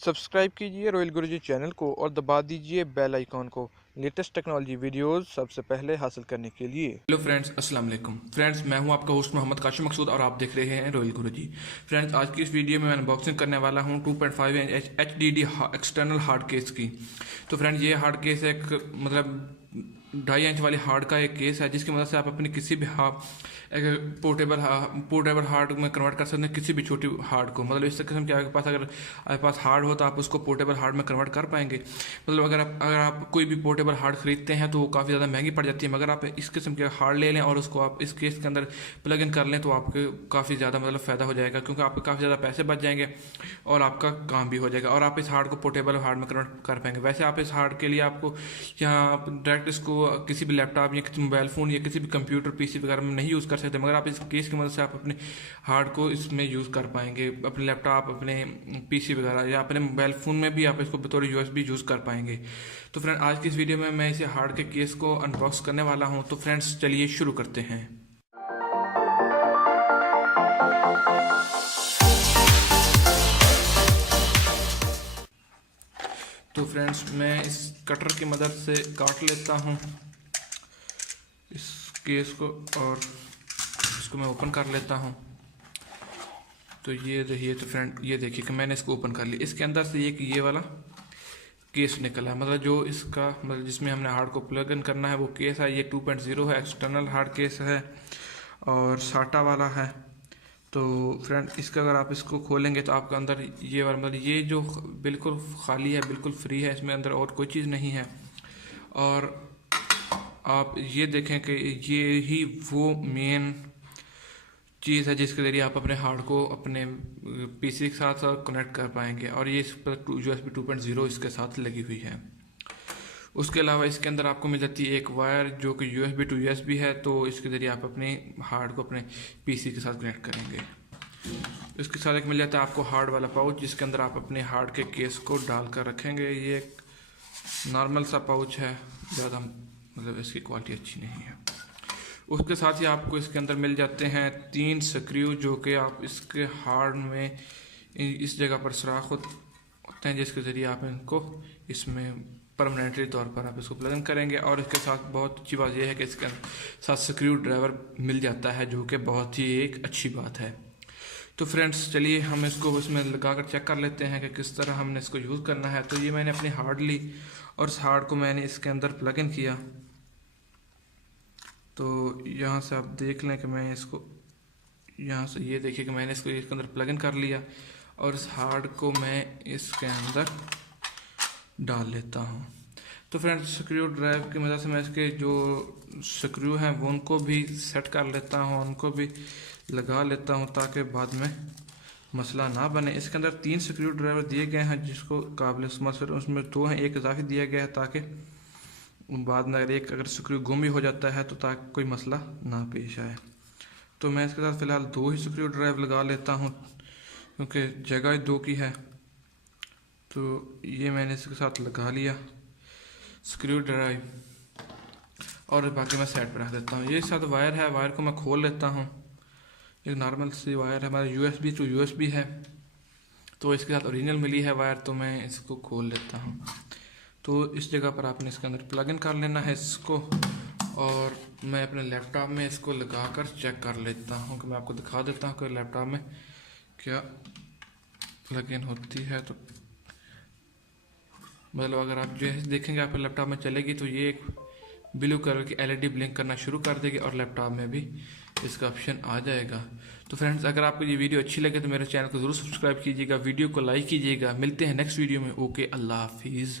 Subscribe कीजिए royal गुरुजी channel को और दबा दीजिए बेल आइकॉन को लेटेस्ट टेक्नोलॉजी वीडियोस सबसे पहले हासिल करने के लिए। हेलो फ्रेंड्स, अस्सलाम वालेकुम फ्रेंड्स। मैं हूं आपका होस्ट मोहम्मद काशिम मकसूद और आप देख रहे हैं रॉयल गुरुजी। फ्रेंड्स, आज की इस वीडियो में मैं अनबॉक्सिंग करने वाला हूं 2.5 inch HDD external hard case की। तो फ्रेंड्स, ये हार्ड केस एक मतलब 2.5 इंच वाली हार्ड का एक केस है जिसकी मदद से आप अपनी किसी भी पोर्टेबल हार्ड में कन्वर्ट कर सकते हैं, किसी भी छोटी हार्ड को। मतलब इस किस्म के आपके पास अगर आपके पास हार्ड हो तो आप उसको पोर्टेबल हार्ड में कन्वर्ट कर पाएंगे। मतलब अगर आप कोई भी पोर्टेबल हार्ड खरीदते हैं तो वो काफ़ी ज़्यादा महंगी पड़ जाती है, मगर आप इस किस्म के हार्ड ले लें और उसको आप इस केस के अंदर प्लग इन कर लें तो आपके काफ़ी ज़्यादा मतलब फ़ायदा हो जाएगा, क्योंकि आपके काफ़ी ज़्यादा पैसे बच जाएंगे और आपका काम भी हो जाएगा और आप इस हार्ड को पोर्टेबल हार्ड में कन्वर्ट कर पाएंगे। वैसे आप इस हार्ड के लिए आपको यहाँ आप डायरेक्ट इसको किसी भी लैपटॉप या किसी मोबाइल फ़ोन या किसी भी कंप्यूटर PC वगैरह में नहीं यूज़ कर सकते, मगर आप इस केस की मदद से आप अपने हार्ड को इसमें यूज़ कर पाएंगे। अपने लैपटॉप, अपने PC वगैरह या अपने मोबाइल फ़ोन में भी आप इसको बतौर USB यूज़ कर पाएंगे। तो फ्रेंड, आज की इस वीडियो में मैं इसे हार्ड के केस को अनबॉक्स करने वाला हूँ। तो फ्रेंड्स, चलिए शुरू करते हैं। तो फ्रेंड्स, मैं इस कटर की मदद से काट लेता हूँ इस केस को और इसको मैं ओपन कर लेता हूँ। तो ये देखिए, तो फ्रेंड ये देखिए कि मैंने इसको ओपन कर लिया। इसके अंदर से एक ये वाला केस निकला है, मतलब जो इसका मतलब जिसमें हमने हार्ड को प्लग इन करना है वो केस है। ये 2.0 है, एक्सटर्नल हार्ड केस है और साटा वाला है। तो फ्रेंड, इसका अगर आप इसको खोलेंगे तो आपके अंदर ये वाला मतलब ये जो बिल्कुल खाली है, बिल्कुल फ्री है, इसमें अंदर और कोई चीज़ नहीं है। और आप ये देखें कि ये ही वो मेन चीज़ है जिसके ज़रिए आप अपने हार्ड को अपने PC के साथ कनेक्ट कर पाएंगे और ये इस पर USB 2.0 इसके साथ लगी हुई है। उसके अलावा इसके अंदर आपको मिल जाती है एक वायर जो कि USB to USB है, तो इसके ज़रिए आप अपने हार्ड को अपने PC के साथ कनेक्ट करेंगे। इसके साथ एक मिल जाता है आपको हार्ड वाला पाउच जिसके अंदर आप अपने हार्ड के केस को डाल कर रखेंगे। ये एक नॉर्मल सा पाउच है, ज़्यादा मतलब इसकी क्वालिटी अच्छी नहीं है। उसके साथ ही आपको इसके अंदर मिल जाते हैं 3 स्क्रू जो कि आप इसके हार्ड में इस जगह पर सुराख होते हैं जिसके ज़रिए आप इनको इसमें परमानेंटली तौर पर आप इसको प्लग इन करेंगे। और इसके साथ बहुत अच्छी बात यह है कि इसके साथ स्क्रू ड्राइवर मिल जाता है जो कि बहुत ही एक अच्छी बात है। तो फ्रेंड्स, चलिए हम इसको इसमें लगा कर चेक कर लेते हैं कि किस तरह हमने इसको यूज़ करना है। तो ये मैंने अपनी हार्ड ली और इस हार्ड को मैंने इसके अंदर प्लग इन किया। तो यहाँ से आप देख लें कि मैं इसको यहाँ से ये देखिए कि मैंने इसको इसके अंदर प्लग इन कर लिया और इस हार्ड को मैं इसके अंदर डाल लेता हूँ। तो फ्रेंड्स, स्क्रू ड्राइव की मदद से मैं इसके जो स्क्रू हैं वो उनको भी सेट कर लेता हूँ, उनको भी लगा लेता हूँ ताकि बाद में मसला ना बने। इसके अंदर 3 स्क्रू ड्राइवर दिए गए हैं जिसको काबिल समझ, उसमें 2 हैं, एक इजाफी दिया गया है ताकि बाद में अगर स्क्रू गुम भी हो जाता है तो ताकि कोई मसला ना पेश आए। तो मैं इसके साथ फ़िलहाल 2 ही स्क्रू ड्राइव लगा लेता हूँ क्योंकि जगह 2 की है। तो ये मैंने इसके साथ लगा लिया स्क्रू ड्राइव और बाकी मैं साइड पर रख देता हूँ। ये साथ वायर है, वायर को मैं खोल लेता हूँ। एक नॉर्मल सी वायर है, हमारा USB to USB है, तो इसके साथ ओरिजिनल मिली है वायर, तो मैं इसको खोल लेता हूँ। तो इस जगह पर आपने इसके अंदर प्लग इन कर लेना है इसको और मैं अपने लैपटॉप में इसको लगा कर चेक कर लेता हूँ कि मैं आपको दिखा देता हूँ कि लैपटॉप में क्या प्लग इन होती है। तो मतलब अगर आप जो देखेंगे आपके लैपटॉप में चलेगी तो ये एक ब्लू कलर की LED ब्लिंक करना शुरू कर देगी और लैपटॉप में भी इसका ऑप्शन आ जाएगा। तो फ्रेंड्स, अगर आपको ये वीडियो अच्छी लगे तो मेरे चैनल को ज़रूर सब्सक्राइब कीजिएगा, वीडियो को लाइक कीजिएगा। मिलते हैं नेक्स्ट वीडियो में। ओके, अल्लाह हाफिज़।